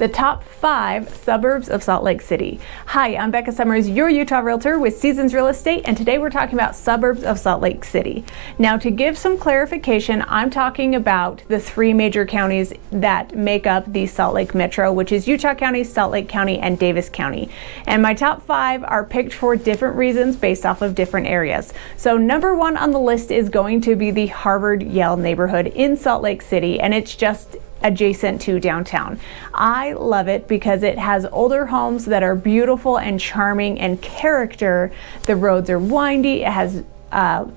the top 5 suburbs of Salt Lake City. Hi, I'm Becca Summers, your Utah Realtor with Seasons Real Estate, and today we're talking about suburbs of Salt Lake City. Now, to give some clarification, I'm talking about the 3 major counties that make up the Salt Lake Metro, which is Utah County, Salt Lake County, and Davis County. And my top 5 are picked for different reasons based off of different areas. So number 1 on the list is going to be the Harvard-Yale neighborhood in Salt Lake City, and it's just adjacent to downtown. I love it because it has older homes that are beautiful and charming and character. The roads are windy, it has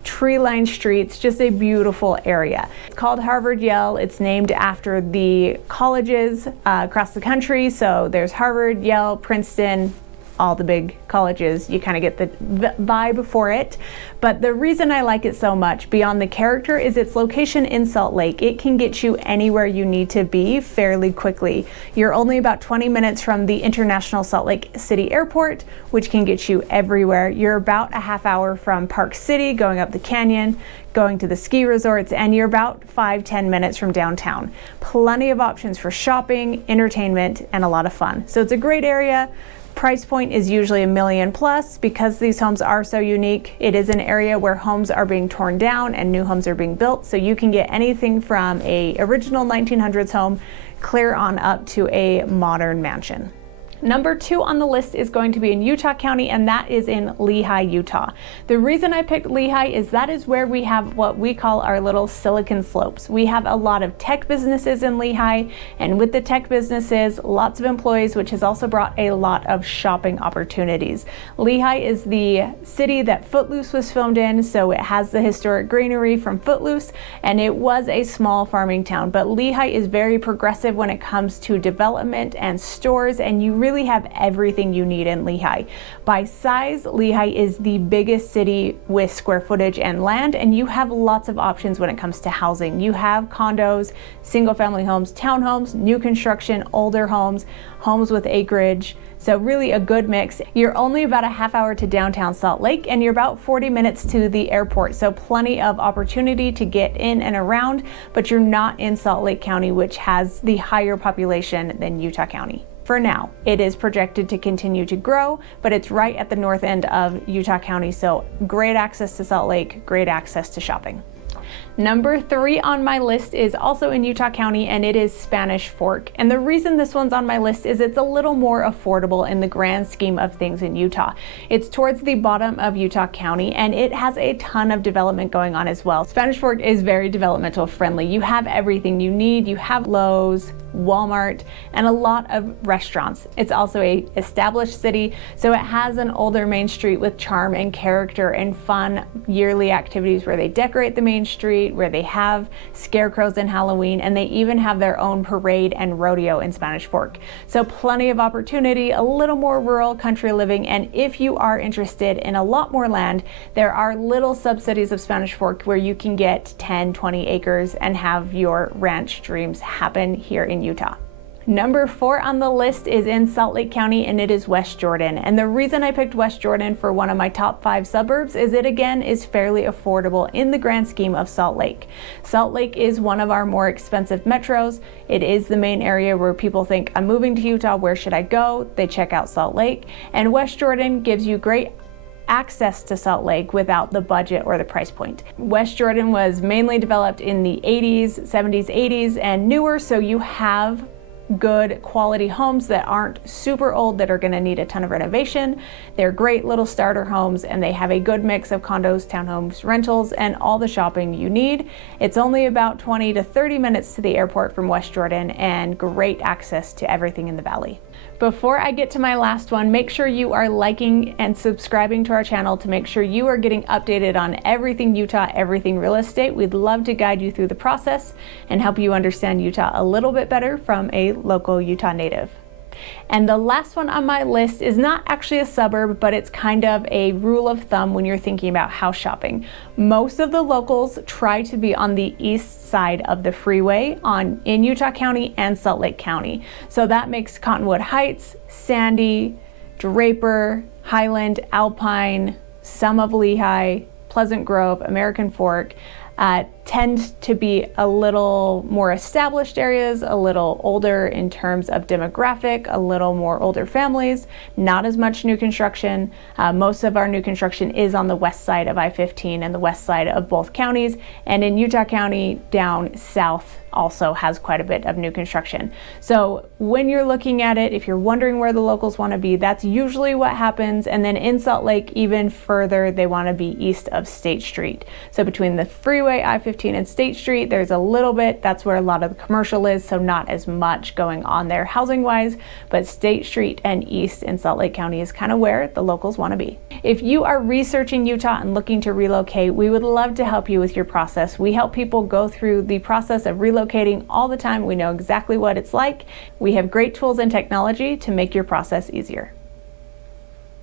tree-lined streets, just a beautiful area. It's called Harvard-Yale. It's named after the colleges across the country. So there's Harvard, Yale, Princeton, all the big colleges. You kind of get the vibe for it. But the reason I like it so much, beyond the character, is its location in Salt Lake. It can get you anywhere you need to be fairly quickly. You're only about 20 minutes from the International Salt Lake City Airport, which can get you everywhere. You're about a half hour from Park City, going up the canyon, going to the ski resorts, and you're about 5-10 minutes from downtown. Plenty of options for shopping, entertainment, and a lot of fun. So it's a great area. Price point is usually $1 million plus. Because these homes are so unique, it is an area where homes are being torn down and new homes are being built, so you can get anything from a original 1900s home clear on up to a modern mansion. Number 2 on the list is going to be in Utah County, and that is in Lehigh, Utah. The reason I picked Lehigh is that is where we have what we call our little Silicon Slopes. We have a lot of tech businesses in Lehigh, and with the tech businesses, lots of employees, which has also brought a lot of shopping opportunities. Lehigh is the city that Footloose was filmed in, so it has the historic greenery from Footloose, and it was a small farming town, but Lehigh is very progressive when it comes to development and stores, and you really have everything you need in Lehigh. By size, Lehigh is the biggest city with square footage and land, and you have lots of options when it comes to housing. You have condos, single family homes, townhomes, new construction, older homes, homes with acreage. So really a good mix. You're only about a half hour to downtown Salt Lake, and you're about 40 minutes to the airport. So plenty of opportunity to get in and around, but you're not in Salt Lake County, which has the higher population than Utah County. For now, it is projected to continue to grow, but it's right at the north end of Utah County, so great access to Salt Lake, great access to shopping. Number 3 on my list is also in Utah County, and it is Spanish Fork. And the reason this one's on my list is it's a little more affordable in the grand scheme of things in Utah. It's towards the bottom of Utah County, and it has a ton of development going on as well. Spanish Fork is very developmental friendly. You have everything you need. You have Lowe's, Walmart, and a lot of restaurants. It's also a established city, so it has an older main street with charm and character and fun yearly activities where they decorate the main street, where they have scarecrows in Halloween, and they even have their own parade and rodeo in Spanish Fork. So plenty of opportunity, a little more rural country living, and if you are interested in a lot more land, there are little sub-cities of Spanish Fork where you can get 10-20 acres and have your ranch dreams happen here in Utah. Number 4 on the list is in Salt Lake County, and it is West Jordan. And the reason I picked West Jordan for one of my top 5 suburbs is it again is fairly affordable in the grand scheme of Salt Lake. Salt Lake is one of our more expensive metros. It is the main area where people think, I'm moving to Utah, where should I go? They check out Salt Lake. And West Jordan gives you great access to Salt Lake without the budget or the price point. West Jordan was mainly developed in the 80s, 70s, 80s, and newer, so you have good quality homes that aren't super old that are going to need a ton of renovation. They're great little starter homes, and they have a good mix of condos, townhomes, rentals, and all the shopping you need. It's only about 20 to 30 minutes to the airport from West Jordan, and great access to everything in the valley. Before I get to my last one, make sure you are liking and subscribing to our channel to make sure you are getting updated on everything Utah, everything real estate. We'd love to guide you through the process and help you understand Utah a little bit better from a local Utah native. And the last one on my list is not actually a suburb, but it's kind of a rule of thumb when you're thinking about house shopping. Most of the locals try to be on the east side of the freeway in Utah County and Salt Lake County. So that makes Cottonwood Heights, Sandy, Draper, Highland, Alpine, some of Lehigh, Pleasant Grove, American Fork, tend to be a little more established areas, a little older in terms of demographic, a little more older families, not as much new construction. Most of our new construction is on the west side of I-15 and the west side of both counties, and in Utah County down south also has quite a bit of new construction. So when you're looking at it, if you're wondering where the locals want to be, that's usually what happens. And then in Salt Lake, even further, they want to be east of State Street. So between the freeway I-15 and State Street, there's a little bit, that's where a lot of the commercial is, so not as much going on there housing wise, but State Street and east in Salt Lake County is kind of where the locals want to be. If you are researching Utah and looking to relocate, we would love to help you with your process. We help people go through the process of relocating all the time. We know exactly what it's like. We have great tools and technology to make your process easier.